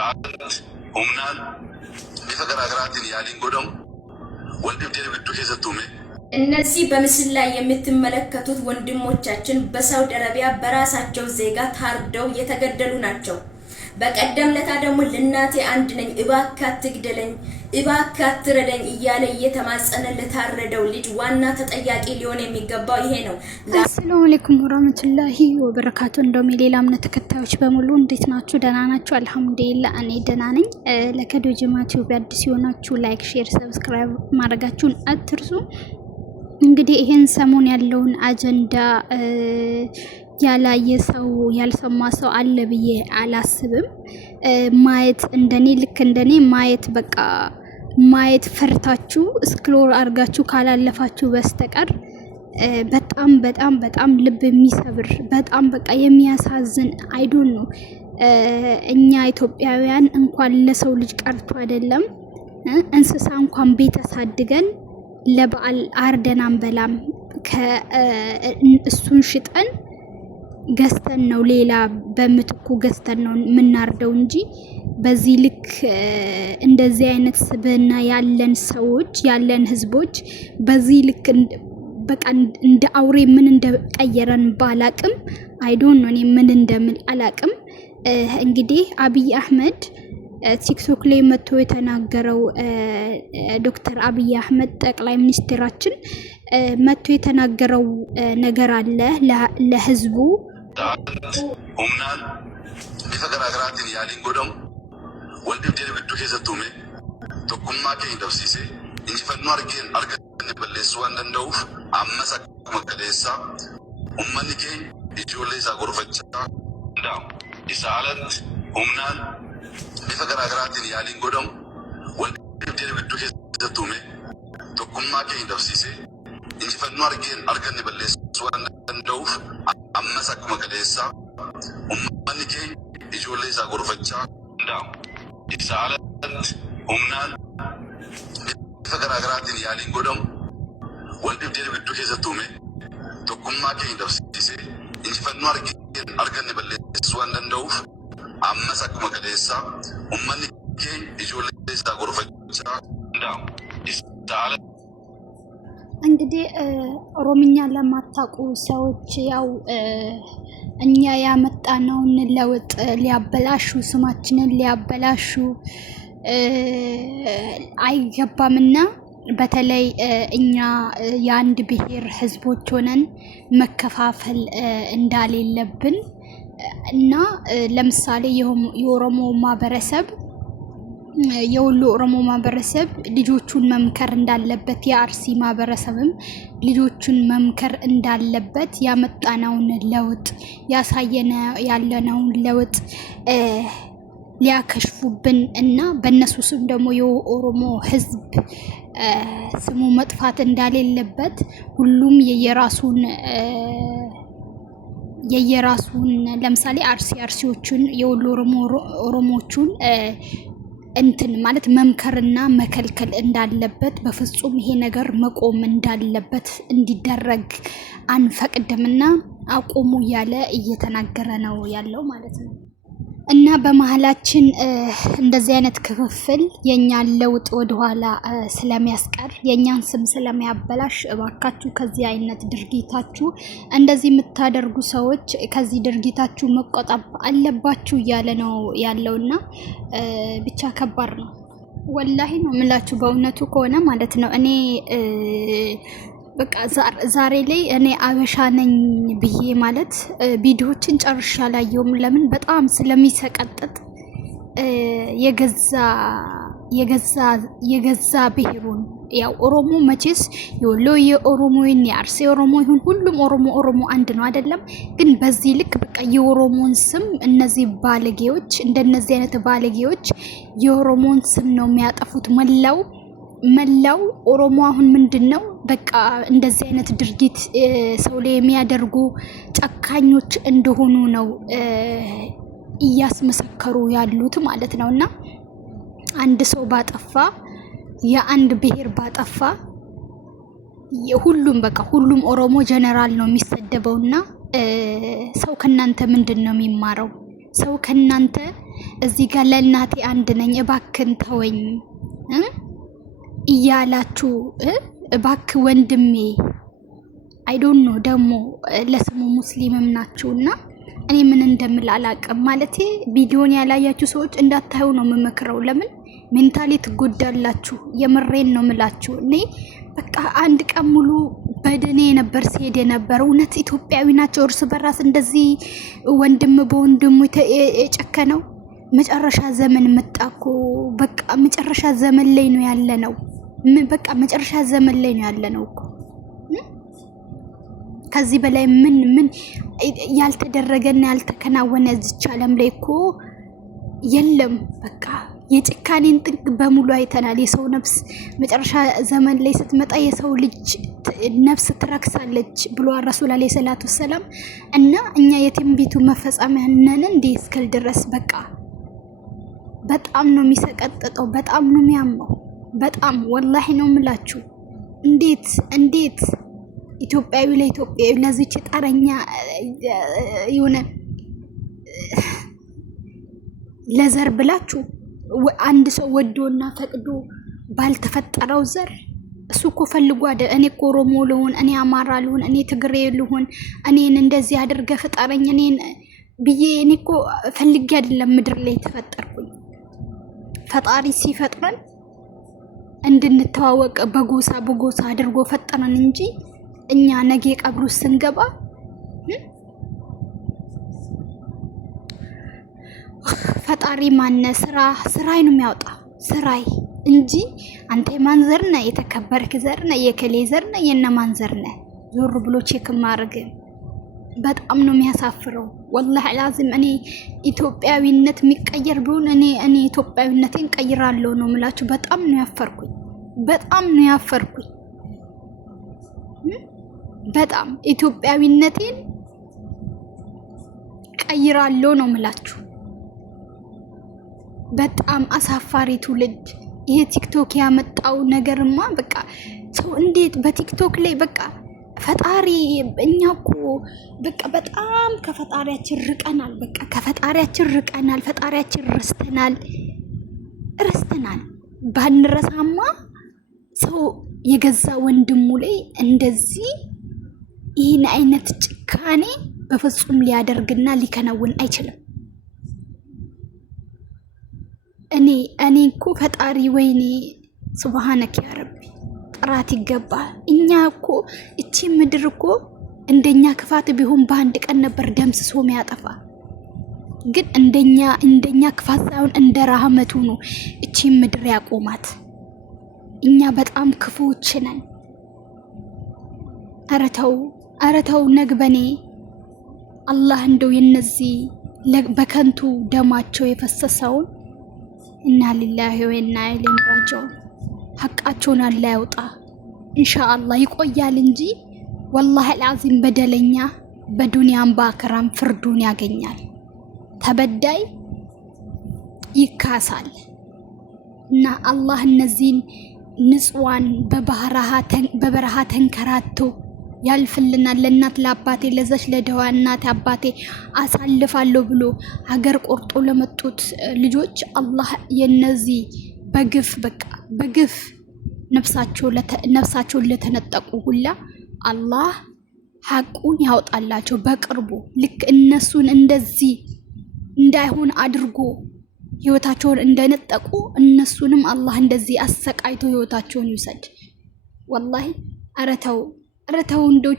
ta'an humnaan bifa garaagaraatiin yaaliin godhamu waldibdee bidduu keessatti uume እነዚህ በምስል ላይ የምትመለከቱት ወንድሞቻችን በሳውዲ አረቢያ በራሳቸው ዜጋ ታርደው የተገደሉ ናቸው። በቀደም ለታ ደግሞ ለናቴ አንድ ነኝ እባክህ አትግደለኝ እባክህ አትረደኝ እያለ እየተማጸነ ለታረደው ልጅ ዋና ተጠያቂ ሊሆን የሚገባው ይሄ ነው። አሰላሙ አለይኩም ወራህመቱላሂ ወበረካቱ። እንደውም የሌላ እምነት ተከታዮች በሙሉ እንዴት ናችሁ? ደህና ናችሁ? አልሐምዱሊላህ እኔ ደህና ነኝ። ለከዶ ጀማቲው በአዲስ የሆናችሁ ላይክ፣ ሼር፣ ሰብስክራይብ ማድረጋችሁን አትርሱ። እንግዲህ ይሄን ሰሞን ያለውን አጀንዳ ያላየ ሰው ያልሰማ ሰው አለ ብዬ አላስብም። ማየት እንደኔ ልክ እንደኔ ማየት በቃ ማየት ፈርታችሁ ስክሮል አርጋችሁ ካላለፋችሁ በስተቀር በጣም በጣም በጣም ልብ የሚሰብር በጣም በቃ የሚያሳዝን አይዶን ነው። እኛ ኢትዮጵያውያን እንኳን ለሰው ልጅ ቀርቶ አይደለም እንስሳ እንኳን ቤት አሳድገን ለበዓል አርደን አንበላም። እሱን ሽጠን ገዝተን ነው ሌላ በምትኩ ገዝተን ነው የምናርደው እንጂ በዚህ ልክ እንደዚህ አይነት ስብዕና ያለን ሰዎች ያለን ህዝቦች በዚህ ልክ በቃ እንደ አውሬ ምን እንደቀየረን ባላቅም አይዶን ነው እኔ ምን እንደምን አላቅም። እንግዲህ አብይ አህመድ ቲክቶክ ላይ መጥቶ የተናገረው ዶክተር አብይ አህመድ ጠቅላይ ሚኒስትራችን መጥቶ የተናገረው ነገር አለ ለህዝቡ humnaan bifa garaagaraatiin yaaliin godhamu waldibdee bidduu keessatti uume tokkummaa keenya dabsiisee injifannoo arganne balleessuu waan danda'uuf ammas akkuma kaleessaa ummanni keenya ijoollee isaa gorfachaa danda'amu. Isaa alatti humnaan bifa garaagaraatiin yaaliin godhamu waldibdee bidduu keessatti uume tokkummaa keenya dabsiisee injifannoo arganne balleessuu waan danda'uuf ammas akkuma kaleessaa ummanni keenya ijoollee isaa gorfachaa danda'amu. Isaa alatti humnaan bifa garaagaraatiin yaaliin godhamu waldibdee bidduu keessatti uume tokkummaa keenya dabsiisee injifannoo arganne balleessuu waan danda'uuf ammas akkuma kaleessaa ummanni keenya ijoollee isaa gorfachaa danda'amu. Isaa alatti እንግዲህ ኦሮምኛ ለማታውቁ ሰዎች ያው እኛ ያመጣነውን ለውጥ ሊያበላሹ ስማችንን ሊያበላሹ አይገባምና በተለይ እኛ የአንድ ብሔር ህዝቦች ሆነን መከፋፈል እንዳሌለብን እና ለምሳሌ የኦሮሞ ማህበረሰብ የወሎ ኦሮሞ ማህበረሰብ ልጆቹን መምከር እንዳለበት የአርሲ ማህበረሰብም ልጆቹን መምከር እንዳለበት ያመጣነውን ለውጥ ያሳየነ ያለነውን ለውጥ ሊያከሽፉብን እና በእነሱ ስም ደግሞ የኦሮሞ ህዝብ ስሙ መጥፋት እንዳሌለበት ሁሉም የየራሱን ለምሳሌ አርሲዎቹን የወሎ ኦሮሞቹን እንትን ማለት መምከርና መከልከል እንዳለበት በፍጹም ይሄ ነገር መቆም እንዳለበት እንዲደረግ አንፈቅድምና አቆሙ ያለ እየተናገረ ነው ያለው ማለት ነው። እና በመሃላችን እንደዚህ አይነት ክፍፍል የኛን ለውጥ ወደ ኋላ ስለሚያስቀር የኛን ስም ስለሚያበላሽ እባካችሁ ከዚህ አይነት ድርጊታችሁ እንደዚህ የምታደርጉ ሰዎች ከዚህ ድርጊታችሁ መቆጠብ አለባችሁ እያለ ነው ያለውና ብቻ ከባድ ነው ወላሂ ነው የምላችሁ በእውነቱ ከሆነ ማለት ነው። እኔ በቃ ዛሬ ላይ እኔ አበሻ ነኝ ብዬ ማለት ቪዲዮዎችን ጨርሻ ላየውም ለምን በጣም ስለሚሰቀጥጥ የገዛ ብሔሩን ያው ኦሮሞ መቼስ የወሎ የኦሮሞ ይሁን የአርሲ ኦሮሞ ይሁን ሁሉም ኦሮሞ አንድ ነው አይደለም። ግን በዚህ ልክ በቃ የኦሮሞን ስም እነዚህ ባለጌዎች እንደነዚህ አይነት ባለጌዎች የኦሮሞን ስም ነው የሚያጠፉት። መላው ኦሮሞ አሁን ምንድነው በቃ እንደዚህ አይነት ድርጊት ሰው ላይ የሚያደርጉ ጨካኞች እንደሆኑ ነው እያስመሰከሩ ያሉት ማለት ነውና አንድ ሰው ባጠፋ የአንድ ብሔር ባጠፋ ሁሉም ኦሮሞ ጀነራል ነው የሚሰደበውና ሰው ከናንተ ምንድነው የሚማረው? ሰው ከናንተ እዚህ ጋር ለእናቴ አንድ ነኝ እባክን ተወኝ እያላችሁ እባክ ወንድሜ አይ ዶንት ኖ ደግሞ ለስሙ ሙስሊምም ናችሁና እኔ ምን እንደምል አላቅም። ማለት ቪዲዮን ያላያችሁ ሰዎች እንዳታዩ ነው የምመክረው። ለምን ሜንታሊ ትጎዳላችሁ። የምሬን ነው ምላችሁ። እኔ በቃ አንድ ቀን ሙሉ በደኔ ነበር ሲሄድ የነበረው። እውነት ኢትዮጵያዊ ናቸው እርስ በራስ እንደዚህ ወንድም በወንድሙ የጨከነው? መጨረሻ ዘመን መጣኩ። በቃ መጨረሻ ዘመን ላይ ነው ያለነው። በቃ መጨረሻ ዘመን ላይ ነው ያለነው እኮ። ከዚህ በላይ ምን ያልተደረገና ያልተከናወነ እዚች ዓለም ላይ እኮ የለም። በቃ የጭካኔን ጥግ በሙሉ አይተናል። የሰው ነፍስ መጨረሻ ዘመን ላይ ስትመጣ የሰው ልጅ ነፍስ ትረክሳለች ብሎ ረሱል አለይሂ ሰላቱ ሰላም እና እኛ የትንቢቱ መፈጸሚያ ነን እንዴ እስከል ድረስ በቃ በጣም ነው የሚሰቀጥጠው። በጣም ነው የሚያመው። በጣም ወላሂ ነው የምላችሁ። እንዴት ኢትዮጵያዊ ለኢትዮጵያዊ ለዚች ጠረኛ የሆነ ለዘር ብላችሁ አንድ ሰው ወዶና ፈቅዶ ባልተፈጠረው ዘር እሱ እኮ ፈልጎ አይደል። እኔ እኮ ኦሮሞ ልሁን፣ እኔ አማራ ልሁን፣ እኔ ትግሬ ልሁን፣ እኔን እንደዚህ አድርገ ፍጠረኝ እኔን ብዬ እኔ እኮ ፈልጌ አይደለም ምድር ላይ ተፈጠርኩኝ። ፈጣሪ ሲፈጥረን እንድንተዋወቅ በጎሳ አድርጎ ፈጠረን እንጂ እኛ ነገ ቀብሩ ስንገባ ፈጣሪ ማነ ስራይ ነው የሚያወጣ ስራይ እንጂ አንተ የማን ዘር ነህ፣ የተከበርክ ዘር ነህ፣ የከሌ ዘር ነህ፣ የነማን ዘር ነህ ዞር ብሎ ቼክ ማድረግ በጣም ነው የሚያሳፍረው። ወላሂ ላዚም እኔ ኢትዮጵያዊነት የሚቀየር ቢሆን እኔ ኢትዮጵያዊነቴን ቀይራለሁ ነው የምላችሁ። በጣም ነው ያፈርኩኝ። በጣም ኢትዮጵያዊነቴን ቀይራለሁ ነው የምላችሁ። በጣም አሳፋሪ ትውልድ። ይሄ ቲክቶክ ያመጣው ነገርማ በቃ ሰው እንዴት በቲክቶክ ላይ በቃ ፈጣሪ እኛ እኮ በቃ በጣም ከፈጣሪያችን ርቀናል። በቃ ከፈጣሪያችን ርቀናል። ፈጣሪያችን ረስተናል። ባንረሳማ ሰው የገዛ ወንድሙ ላይ እንደዚህ ይህን አይነት ጭካኔ በፍጹም ሊያደርግና ሊከናውን አይችልም። እኔ እኮ ፈጣሪ ወይኔ ሱብሃነክ ያ ረቢ ጥራት ይገባል። እኛ እኮ እቺ ምድር እኮ እንደኛ ክፋት ቢሆን በአንድ ቀን ነበር ደምስሶ የሚያጠፋ። ግን እንደኛ ክፋት ሳይሆን እንደ ረህመቱ ነው እቺ ምድር ያቆማት። እኛ በጣም ክፉዎች ነን። አረተው ነግበኔ አላህ እንደው የነዚህ በከንቱ ደማቸው የፈሰሰውን ኢና ሊላሂ ወኢና ኢለይሂ ራጂዑን ሐቃቸውን አላህ ያውጣ። ኢንሻአላህ ይቆያል እንጂ ወላሂ አልዓዚም በደለኛ በዱንያም በአኺራም ፍርዱን ያገኛል። ተበዳይ ይካሳል። እና አላህ እነዚህን ንጽዋን በበረሃ ተንከራቶ ያልፍልናል። ለእናት ለአባቴ ለዛች ለደዋ እናት አባቴ አሳልፋለሁ ብሎ ሀገር ቆርጦ ለመጡት ልጆች አላህ የነዚህ በግፍ ነፍሳቸውን ለተነጠቁ ሁላ አላህ ሐቁን ያወጣላቸው በቅርቡ። ልክ እነሱን እንደዚህ እንዳይሆን አድርጎ ህይወታቸውን እንደነጠቁ እነሱንም አላህ እንደዚህ አሰቃይቶ ህይወታቸውን ይውሰድ። ወላሂ አረተው እንደው